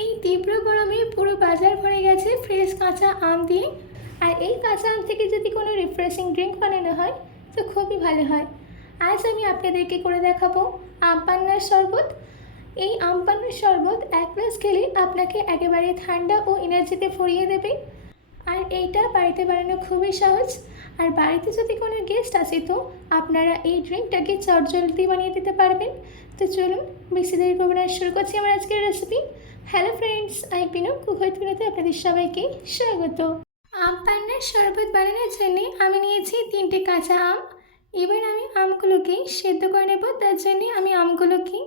এই তীব্র গরমে পুরো বাজার ভরে গেছে ফ্রেশ কাঁচা আম দিয়ে। আর এই কাঁচা আম থেকে যদি কোনো রিফ্রেশিং ড্রিঙ্ক বানানো হয় তো খুবই ভালো হয়। আজ আমি আপনাদেরকে করে দেখাবো আম পান্নার শরবত। এই আম পান্নার শরবত এক গ্লাস খেলে আপনাকে একেবারে ঠান্ডা ও এনার্জিতে ভরিয়ে দেবে। আর এইটা বাড়িতে বানানো খুবই সহজ। আর বাড়িতে যদি কোনো গেস্ট আসে তো আপনারা এই ড্রিঙ্কটাকে চটজলদি বানিয়ে দিতে পারবেন। তো চলুন বেশি দেরি করবো না, শুরু করছি আমার আজকের রেসিপি। হ্যালো ফ্রেন্ডস, আমি পিনু কুকহৈতুলাতে আপনাদের সবাইকে স্বাগত। আম পান্নার শরবত বানানোর জন্য আমি নিয়েছি 3টে কাঁচা আম। এবার আমি আমগুলোকে সেদ্ধ করে নেব। তার জন্য আমি আমগুলোকে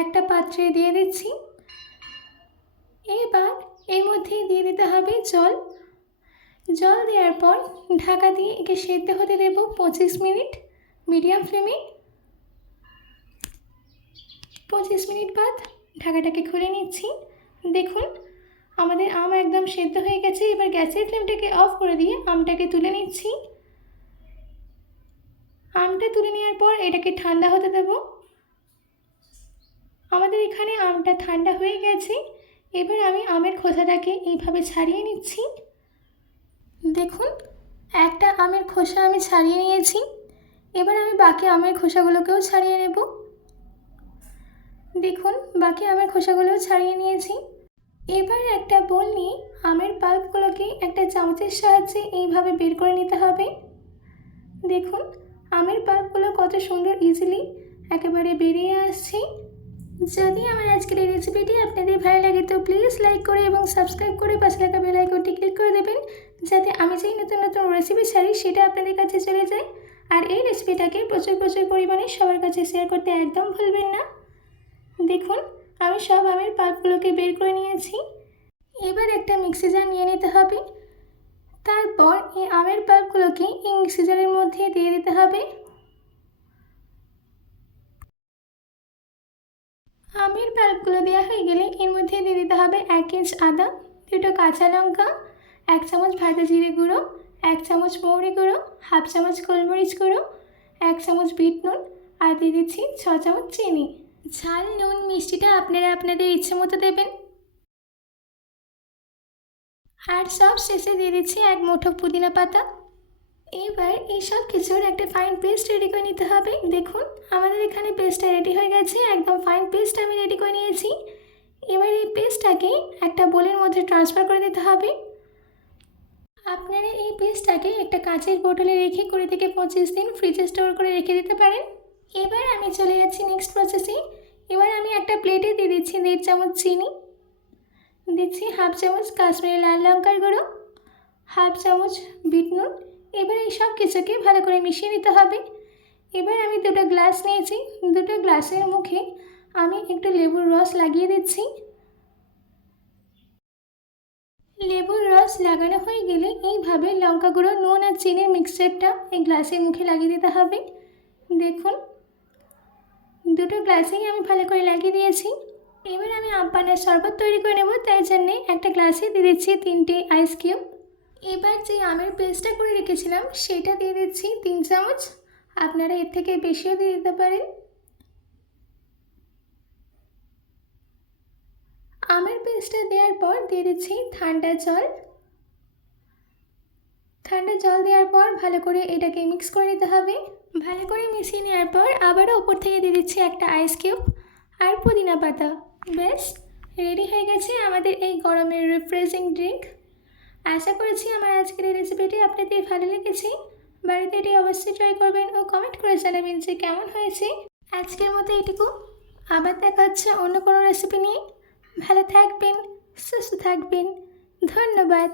একটা পাত্রে দিয়ে দিচ্ছি। এবার এর মধ্যে দিয়ে দিতে হবে জল। জল দেওয়ার পর ঢাকা দিয়ে একে সেদ্ধ হতে দেব 25 মিনিট মিডিয়াম ফ্লেমে। 25 মিনিট বাদ ঢাকাটাকে খুলে নিচ্ছি। দেখুন আমাদের আম একদম সেদ্ধ হয়ে গেছে। এবার গ্যাসের ফ্লেমটাকে অফ করে দিয়ে আমটাকে তুলে নিচ্ছি। আমটা তুলে নেওয়ার পর এটাকে ঠান্ডা হতে দেব। আমাদের এখানে আমটা ঠান্ডা হয়ে গেছে। এবার আমি আমের খোসাটাকে এইভাবে ছাড়িয়ে নিচ্ছি। দেখুন একটা আমের খোসা আমি ছাড়িয়ে নিয়েছি। এবার আমি বাকি আমের খোসাগুলোকেও ছাড়িয়ে নেব। দেখুন বাকি আমের খোসাগুলোও ছাড়িয়ে নিয়েছি। এবার একটা বোল নিয়ে আমের পাল্পগুলোকে একটা চামচের সাহায্যে এইভাবে বের করে নিতে হবে। দেখুন আমের পাল্পগুলো কত সুন্দর ইজিলি একেবারে বেরিয়ে আসছে। যদি আমার আজকের এই রেসিপিটি আপনাদের ভালো লাগে তো প্লিজ লাইক করে এবং সাবস্ক্রাইব করে পাশে থাকা বেল আইকনটি ক্লিক করে দেবেন, যাতে আমি যেই নতুন নতুন রেসিপি ছাড়ি সেটা আপনাদের কাছে চলে যায়। আর এই রেসিপিটাকে প্রচুর পরিমাণে সবার কাছে শেয়ার করতে একদম ভুলবেন না। দেখুন আমি সব আমের পাল্পগুলোকে বের করে নিয়েছি। এবার একটা মিক্সি জার নিয়ে নিতে হবে। তারপর এই আমের পাল্পগুলোকে এই মিক্সি জারের মধ্যে দিয়ে দিতে হবে। আমের পাল্পগুলো দেওয়া হয়ে গেলে এর মধ্যে দিয়ে দিতে হবে 1 ইঞ্চ আদা, 2টো কাঁচা লঙ্কা, 1 চামচ ভাজা জিরে গুঁড়ো, 1 চামচ মৌরি গুঁড়ো, হাফ চামচ গোলমরিচ গুঁড়ো, 1 চামচ বিট নুন, আর দিয়ে দিচ্ছি 6 চামচ চিনি। ঝাল নুন মিষ্টিটা আপনারা আপনাদের ইচ্ছে মতো দেবেন। আর সব শেষে দিয়ে দিচ্ছি 1 মুঠো পুদিনা পাতা। এবার এই সব কিছুর একটা ফাইন পেস্ট রেডি করে নিতে হবে। দেখুন আমাদের এখানে পেস্টটা রেডি হয়ে গেছে, একদম ফাইন পেস্ট আমি রেডি করে নিয়েছি। এবার এই পেস্টটাকে একটা বোলের মধ্যে ট্রান্সফার করে দিতে হবে। আপনারা এই পেস্টটাকে একটা কাঁচের বোতলে রেখে 20 থেকে 25 দিন ফ্রিজে স্টোর করে রেখে দিতে পারেন। এবার আমি চলে যাচ্ছি নেক্সট প্রসেসে। এবার আমি একটা প্লেটে দিয়ে দিচ্ছি 1.5 চামচ চিনি, দিচ্ছি হাফ চামচ কাশ্মীরি লাল লঙ্কার গুঁড়ো, হাফ চামচ বিট নুন। এবার এই সব কিছুকে ভালো করে মিশিয়ে নিতে হবে। এবার আমি 2টো গ্লাস নিয়েছি, 2টো গ্লাসের মুখে আমি একটু লেবুর রস লাগিয়ে দিচ্ছি। লেবুর রস লাগানো হয়ে গেলে এইভাবে লঙ্কা গুঁড়ো, নুন আর চিনির মিক্সচারটা এই গ্লাসের মুখে লাগিয়ে দিতে হবে। দেখুন 2টো গ্লাসেই আমি ভালো করে লাগিয়ে দিয়েছি। এবার আমি আম পান্নার শরবত তৈরি করে নেব। তাই জন্যে একটা গ্লাসে দিয়ে দিচ্ছি 3টে আইস কিউব। এবার যে আমের পেস্টটা করে রেখেছিলাম সেটা দিয়ে দিচ্ছি 3 চামচ। আপনারা এর থেকে বেশিও দিয়ে দিতে পারেন। আমের পেস্টটা দেওয়ার পর দিয়ে দিচ্ছি ঠান্ডা জল। ঠান্ডা জল দেওয়ার পর ভালো করে এটাকে মিক্স করে নিতে হবে। ভালো করে মিশিয়ে নেওয়ার পর আবারও ওপর থেকে দিয়ে দিচ্ছি একটা আইস কিউব আর পুদিনা পাতা। ব্যাস রেডি হয়ে গেছে আমাদের এই গরমের রিফ্রেশিং ড্রিঙ্ক। আশা করছি আমার আজকের এই রেসিপিটি আপনাদের ভালো লেগেছে। বাড়িতে এটি অবশ্যই ট্রাই করবেন ও কমেন্ট করে জানাবেন যে কেমন হয়েছে। আজকের মতো এটুকু, আবার দেখা হচ্ছে অন্য কোনো রেসিপি নিয়ে। ভালো থাকবেন, সুস্থ থাকবেন। ধন্যবাদ।